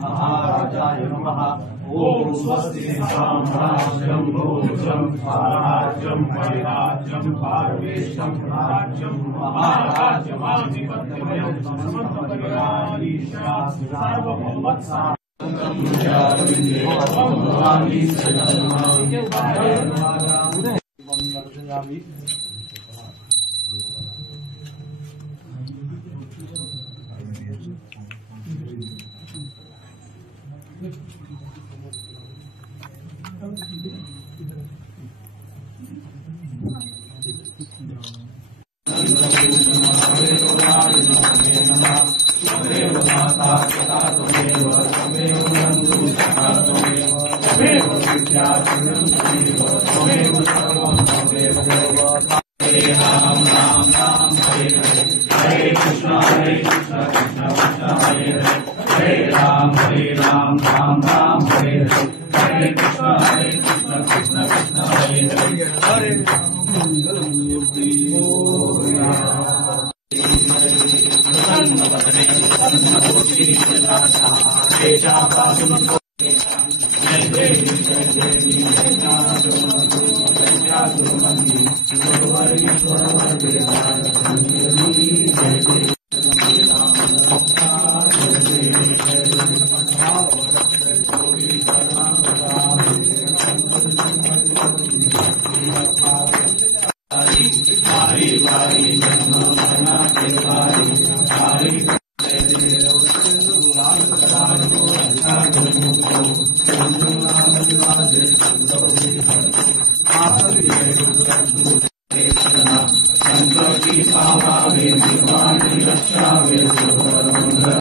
महाराजाय नमः। ओम स्वस्ति साम्राज्यं भोजं स्वराज्यं परिराज्यं पारमेशं राज्यं महाराज्यमाधिपत्यमयं सार्वभौमत्सा हरे कृष्ण हरे राम राम राम हरे हरे कृष्ण कृष्ण कृष्ण हरे हरे